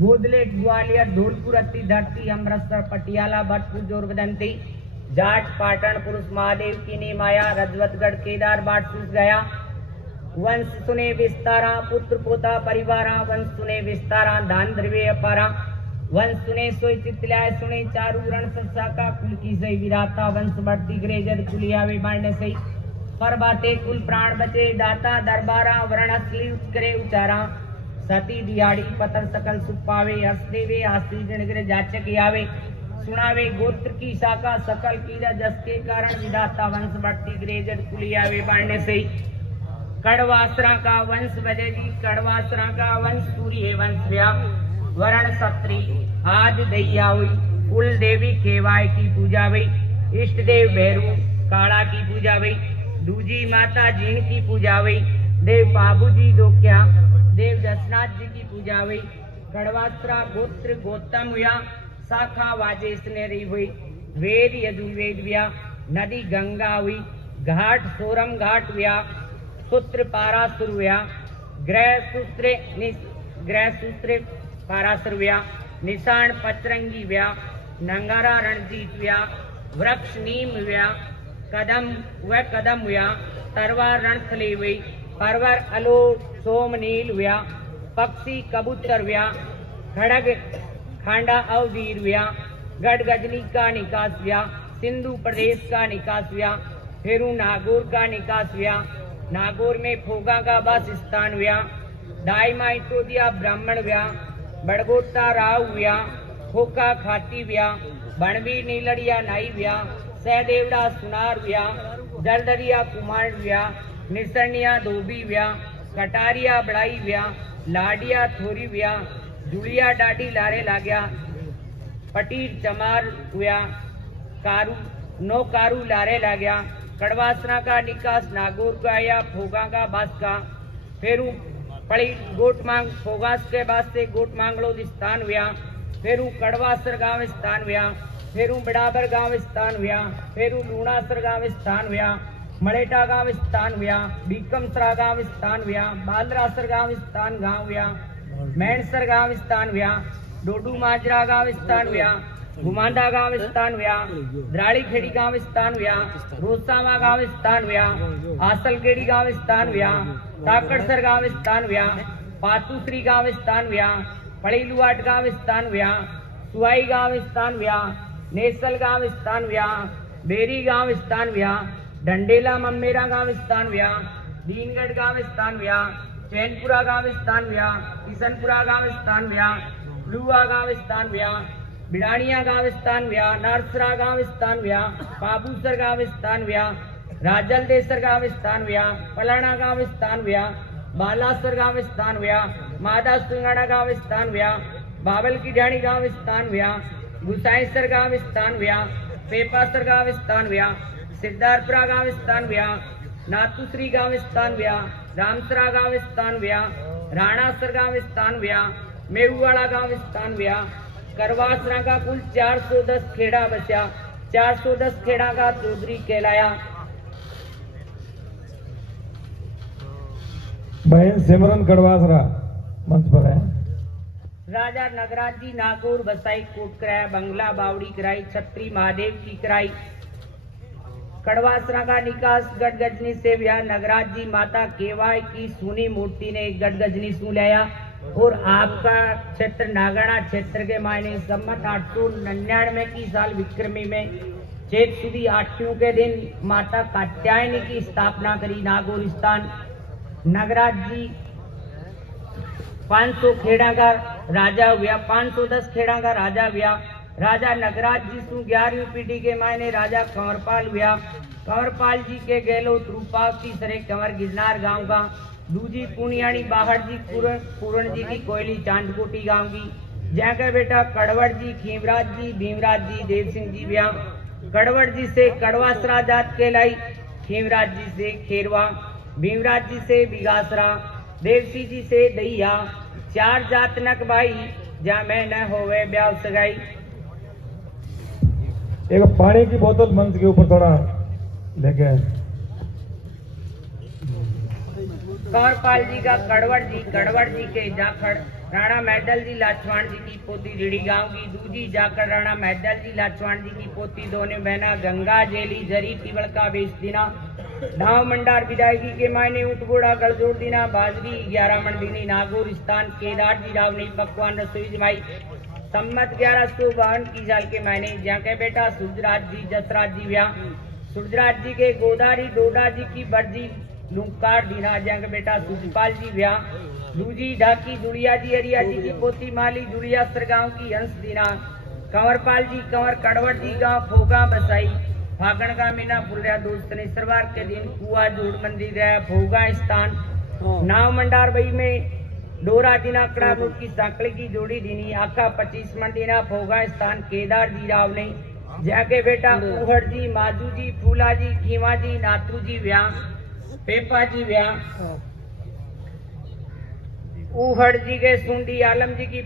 बोदलेट ग्वालियर धौलपुर अत्ती धरती अमृतसर पटियाला भरतपुर जोरबदंती जाट पाटन पुरुष महादेव की माया रजवतगढ़ केदार बाट सूझ गया। वंश सुने विस्तारा पुत्र पोता परिवारा वंश सुने विस्तारा दान द्रव्य अपारा वंश सुने सोई चितलाय सुने चारू रण सत्साका कुल की सही विराता वंश बढ़ती ग्रे जद कुलियावे बांधने सही पर बाते कुल प्राण बचे दाता दरबारा वरण असली करे उचारा सती दिहाड़ी पतर सकल सुपावे हसदेवे आसी जणगिर जाचक आवे सुनावे गोत्र की शाखा सकल कीरा जस के कारण विधाता वंश बढ़ती ग्रेजर कुलियावे बाढ़ने से कड़वासरा का वंश बजे जी कड़वासरा का वंश सूर्य वंश व्या वरण सत्री आज दैया हुई कुल देवी खेवाय की पूजा हुई इष्ट देव भैरू काला की पूजा हुई दूजी माता जीण की हुई देव बाबूजी दोक्या देव दशनाथ जी की पूजा हुई कड़वासरा गोत्र गौतम हुआ शाखा वाजेश्वरी हुई वेद यजुर्वेद व्या नदी गंगा हुई घाट सोरम घाट व्या सूत्र पारासुर व्या ग्रह सूत्र पारासुर व्या निशान पचरंगी व्या नंगारा रणजीत व्या वृक्ष नीम व्या कदम व्या तरवार रणथली हुई परवर अलो सोमनील व्या पक्षी कबूतर व्या खड़ग खांडा अववीर व्या गढ़ गजनी का निकास व्या सिंधु प्रदेश का निकास व्या फेरू नागौर का निकास व्या नागौर में फोगा का बस स्थान व्या दाई माई तो दिया ब्राह्मण व्या बड़गोटा राव व्या खोका खाती व्या बनवीर नीलड़िया नाई व्या सहदेवड़ा सुनार व्या जलदरिया कुमार व्या निसरनिया धोबी व्या कटारिया बड़ाई व्या लाडिया थोरी व्या जुड़िया डाडी लारे लाग्या पटीर चमार व्या कारू नो कारू लारे लाग्या कड़वासना का निकास नागौर का या फोगा का बास का फेरू पड़ी गोट मांग फोगास के बाद से गोट मांगलो स्थान व्या फेरू कड़वासर गांव स्थान व्या फेरू बिड़ाबर गांव स्थान व्या फेरू लूणासर गांव स्थान व्या मलेटा गांव स्थान व्या बीकमसरा गांव स्थान व्या बालरासर गांव स्थान गांव व्या मैणसर गांव स्थान व्या डोडू माजरा गांव स्थान व्या गुमांडा गांव स्थान व्या द्राड़ी खेड़ी गांव स्थान व्या रोसावा गांव स्थान व्या आसलखेड़ी गांव स्थान व्या ताकड़सर गांव स्थान व्या पातूसरी गांव स्थान व्या पड़ीलुआट गांव स्थान व्या सुहाई गांव स्थान व्या नेसल गांव स्थान व्या बेरी गांव स्थान व्या डंडेला मम्मेरा गांव स्थान व्या दीनगढ़ गांव स्थान व्या चैनपुरा गांव स्थान व्या किशनपुरा गांव स्थान व्या लुआ गांव स्थान व्या बिड़ानिया गांव स्थान व्या नरसरा गांव स्थान व्या बाबूसर गांव स्थान व्या राजलदेसर गांव स्थान व्या पलाना गांव स्थान व्या बालासर गांव स्थान व्या मादा सुंगाड़ा गांव स्थान व्या बाबल की ढाणी गांव स्थान व्या गुसाईसर गांव स्थान व्या पेपासर गांव स्थान व्या सिद्धार्थपुरा गांव स्थान व्या नातुश्री गांव स्थान व्या रामसरा गांव स्थान व्या राणासर गांव स्थान व्या मेहुवाड़ा गांव स्थान व्या करवासरा का कुल 410 खेड़ा बचा 410 खेड़ा का चौधरी कहलाया। बहन सिमरन कड़वासरा मंच पर है। राजा नगराज जी नागौर बसाई कोट कराया बंगला बावड़ी कराई छत्री महादेव की कराई कड़वासरा का निकास गढ़गजनी से व्या नगराज जी माता केवाय की सुनी मूर्ति ने गढ़गजनी सू लाया और आपका क्षेत्र नागड़ा क्षेत्र के मायने सम्मत 899 की साल विक्रमी में चेत सुदी 8 के दिन माता कात्यायनी की स्थापना करी नागौर स्थान। नगराज जी 500 खेड़ा का राजा हुआ 510 खेड़ा का राजा हुआ। राजा नगराज जी सु 11वीं पीढ़ी के मायने राजा कंवरपाल हुआ। कंवरपाल जी के गहलोत रूपाव की सरे कंवर गिरनार गांव का दूजी पुनियाणी बाहर जी पूरण जी की कोयली चांदकोटी गांव की जहाँ का बेटा कड़वड़ जी खीमराज जी भीमराज जी देव सिंह जी व्या कड़वड़ जी से कड़वासरा जात कहलाई खीमराज जी से खेरवा भीमराज जी से बिगासरा देवसी जी से दहिया 4 जात नक भाई जहाँ मैं न होवे ब्याह सगाई। एक पानी की बोतल मंच के ऊपर थोड़ा लेके कंवरपाल जी का कड़वड़ जी के जाखड़ राणा मैदल जी लाछवाण जी की पोती रीड़ी गांव की। दूजी जाकर राणा मैदल जी लाछवाण जी की पोती दोनों बहना गंगा जेली जरी तिवड़ का बेच दिना। नाव मंडार विदायगी के मायने ऊंटगोड़ा गलजोड़ दिना। बाजरी 11 मन दीनी। नागौर स्थान केदार जी रावनी पकवान रसोई जमाई। सम्मत 1152 की साल के मायने जहाँ के बेटा सूरजराज जी जसराज जी व्या। सूरजराज जी के गोदारी डोडा जी की बर्जी लुंकार दीना। जहाँ के बेटा सूरजपाल जी व्या। दूजी ढाकी जुड़िया जी अरिया जी की पोती माली जुड़िया सरगांव की हंस दीना। कंवरपाल जी कंवर कड़वट जी गांव फोगा बसाई। फागण का महीना फुल रहा दोस्त शनिवार के दिन कुआ जोड़ मंदिर रहा भोगा स्थान। नाव मंडार बई में डोरा दिना कड़ा नोट की सांकड़ी की जोड़ी दीनी। आका 25 मन दीना। भोगा स्थान केदार जी राव ने जाके बेटा उहड़ जी माजू जी फूला जी खीवा जी नातू जी व्या पेपा जी व्या। उहड़ जी के सुंडी आलम जी की